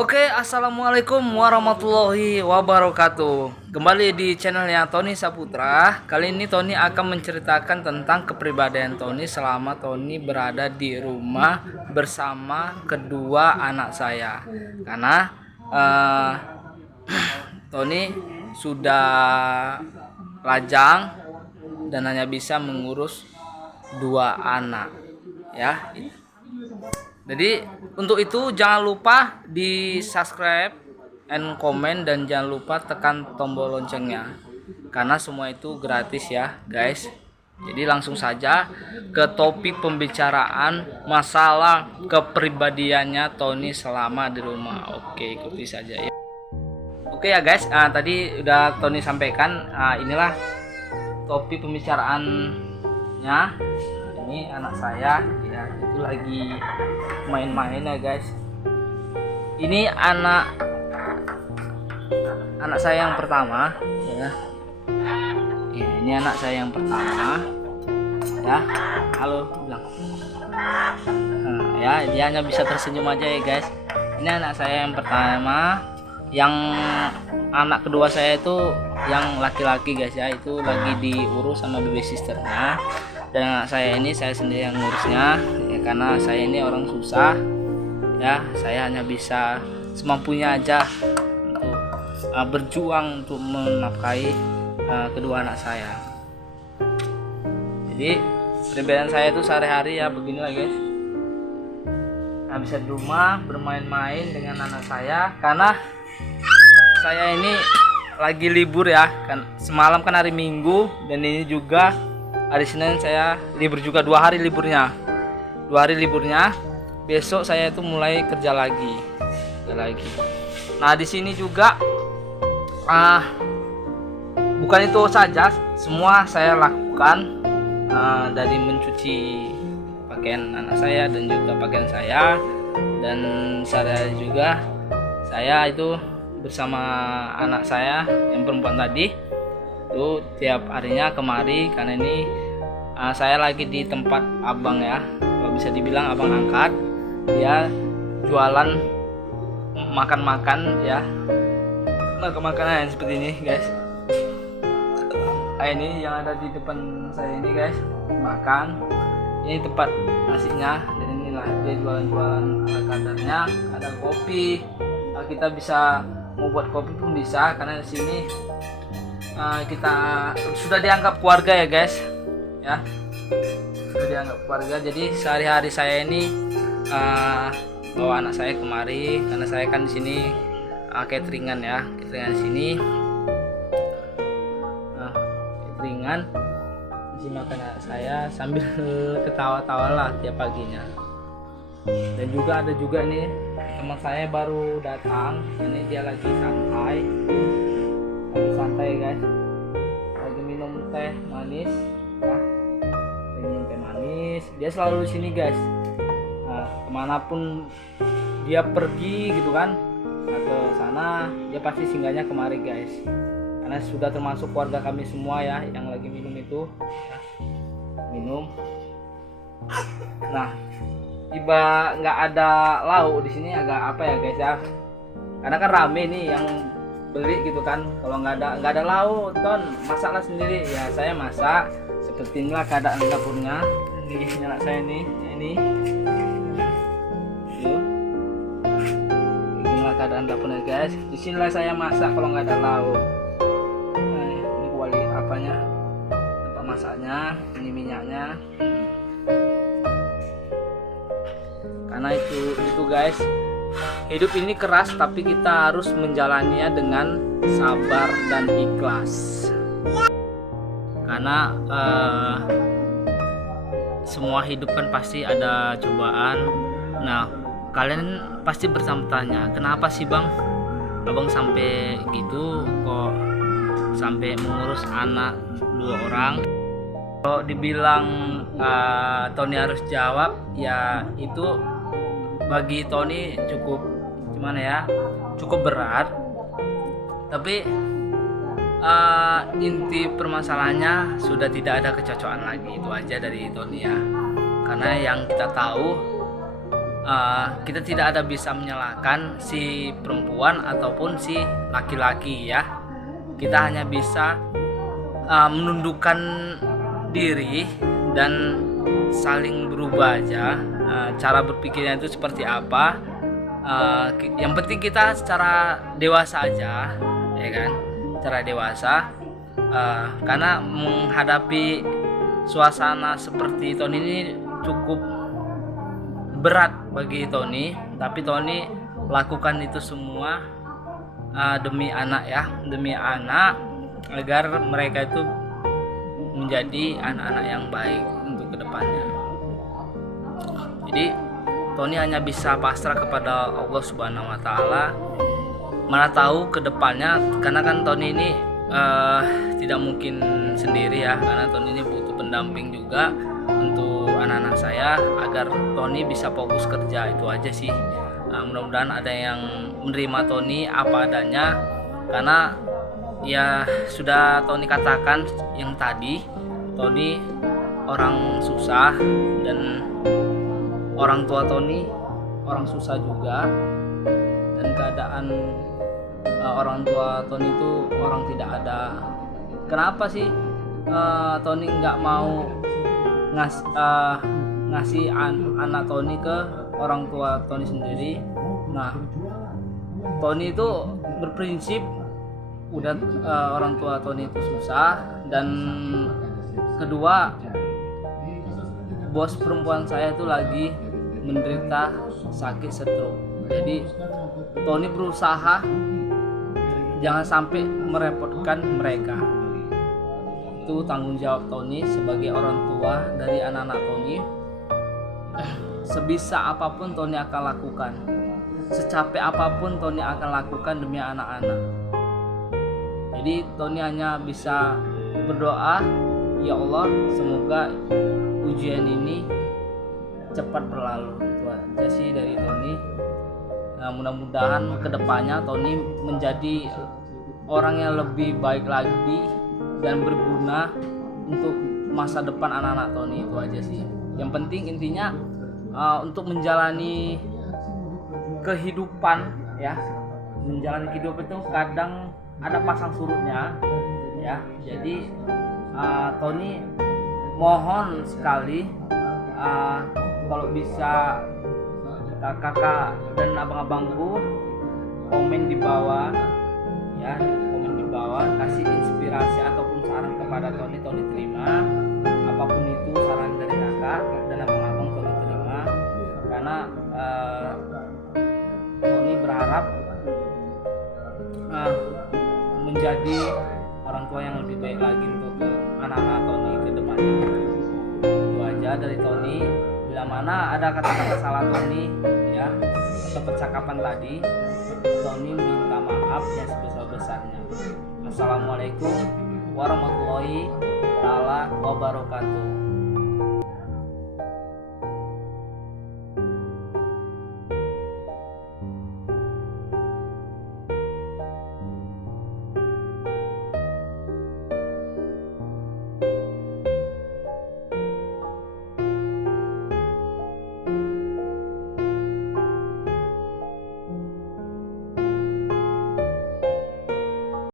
Oke, assalamualaikum warahmatullahi wabarakatuh. Kembali di channelnya Tony Saputra. Kali ini Tony akan menceritakan tentang kepribadian Tony selama Tony berada di rumah bersama kedua anak saya. Karena Tony sudah lajang dan hanya bisa mengurus dua anak, ya. Jadi untuk itu jangan lupa di subscribe and comment dan jangan lupa tekan tombol loncengnya karena semua itu gratis ya guys. Jadi langsung saja ke topik pembicaraan masalah kepribadiannya Tony selama di rumah. Oke, ikuti saja ya. Oke ya guys, tadi udah Tony sampaikan, inilah topik pembicaraannya. Ini anak saya ya, itu lagi main-main ya guys. Ini anak saya yang pertama ya. Ini anak saya yang pertama ya. Halo bilang. Ya, dia hanya bisa tersenyum aja ya guys. Ini anak saya yang pertama. Yang anak kedua saya itu yang laki-laki guys ya, itu lagi diurus sama baby sisternya. Dan anak saya ini saya sendiri yang ngurusnya ya, karena saya ini orang susah ya. Saya hanya bisa semampunya aja untuk berjuang untuk menafkahi kedua anak saya. Jadi perbedaan saya itu sehari-hari ya beginilah guys. Bisa di rumah bermain-main dengan anak saya karena saya ini lagi libur ya kan. Semalam kan hari Minggu dan ini juga hari Senin saya libur juga, 2 hari liburnya. Besok saya itu mulai kerja lagi. Nah di sini juga bukan itu saja, semua saya lakukan, dari mencuci pakaian anak saya dan juga pakaian saya, dan saya juga saya itu bersama anak saya yang perempuan tadi itu tiap harinya kemari karena ini saya lagi di tempat abang ya, kalau bisa dibilang abang angkat. Dia jualan makan-makan ya, makanan seperti ini guys. Ini yang ada di depan saya ini guys, makan. Ini tempat nasinya, dan inilah dia jualan-jualan ala kadarnya. Ada kopi, kita bisa mau buat kopi pun bisa karena di sini kita sudah dianggap keluarga ya guys ya, sudah dianggap keluarga. Jadi sehari-hari saya ini bawa anak saya kemari karena saya kan di sini cateringan ya, cateringan di sini, cateringan isi makan anak saya sambil ketawa-tawa lah tiap paginya. Dan juga ada juga nih teman saya baru datang, ini dia lagi santai guys, lagi minum teh manis ya, lagi minum teh manis. Dia selalu di sini guys, kemanapun dia pergi gitu kan, ke sana dia pasti singgahnya kemari guys, karena sudah termasuk keluarga kami semua ya yang lagi minum itu ya, minum. Nah tiba nggak ada lauk di sini agak apa ya guys ya, karena kan rame nih yang beli gitu kan. Kalau nggak ada lauk, Ton masaklah sendiri ya. Saya masak. Seperti inilah keadaan dapurnya. Ini anak saya nih, ini inilah keadaan dapurnya guys. Di sinilah saya masak kalau nggak ada lauk. Nah, ini kuali apanya, tempat masaknya, ini minyaknya. Karena itu guys, hidup ini keras tapi kita harus menjalaninya dengan sabar dan ikhlas. Karena semua hidup kan pasti ada cobaan. Nah kalian pasti bertanya, kenapa sih bang, abang sampai gitu, kok sampai mengurus anak 2 orang? Kalau dibilang Tony harus jawab ya, itu bagi Tony cukup gimana ya, cukup berat. Tapi inti permasalahannya sudah tidak ada kecocokan lagi, itu aja dari Tony ya. Karena yang kita tahu kita tidak ada bisa menyalahkan si perempuan ataupun si laki-laki ya. Kita hanya bisa menundukkan diri dan saling berubah aja. Cara berpikirnya itu seperti apa, yang penting kita secara dewasa aja ya kan, cara dewasa. Karena menghadapi suasana seperti Tony ini cukup berat bagi Tony, tapi Tony lakukan itu semua demi anak ya, demi anak, agar mereka itu menjadi anak-anak yang baik untuk kedepannya. Jadi Tony hanya bisa pasrah kepada Allah Subhanahu wa Ta'ala. Mana tahu kedepannya, karena kan Tony ini tidak mungkin sendiri ya, karena Tony ini butuh pendamping juga untuk anak-anak saya agar Tony bisa fokus kerja. Itu aja sih. Mudah-mudahan ada yang menerima Tony apa adanya, karena ya sudah Tony katakan yang tadi, Tony orang susah dan orang tua Tony orang susah juga, dan keadaan orang tua Tony itu orang tidak ada. Kenapa sih Tony nggak mau ngasih anak Tony ke orang tua Tony sendiri? Nah, Tony itu berprinsip udah orang tua Tony itu susah, dan kedua bos perempuan saya itu lagi menderita sakit stroke. Jadi Tony berusaha jangan sampai merepotkan mereka. Itu tanggung jawab Tony sebagai orang tua dari anak-anak Tony. Sebisa apapun Tony akan lakukan, secapek apapun Tony akan lakukan demi anak-anak. Jadi Tony hanya bisa berdoa, ya Allah, semoga ujian ini cepat berlalu. Itu aja sih dari Tony. Nah, mudah-mudahan kedepannya Tony menjadi orang yang lebih baik lagi dan berguna untuk masa depan anak-anak Tony. Itu aja sih. Yang penting intinya untuk menjalani kehidupan ya, menjalani kehidupan itu kadang ada pasang surutnya ya. Jadi Tony mohon sekali kalau bisa kakak dan abang-abangku komen di bawah ya, komen di bawah, kasih inspirasi ataupun saran kepada Tony. Tony terima apapun itu saran dari kakak dan abang-abang, Tony terima, karena Tony berharap menjadi orang tua yang lebih baik lagi untuk anak-anak Tony ke depannya. Itu aja dari Tony. Bila mana ada kata-kata salah Tony ya, atau percakapan tadi, Tony minta maaf yang sebesar-besarnya. Assalamualaikum warahmatullahi wabarakatuh.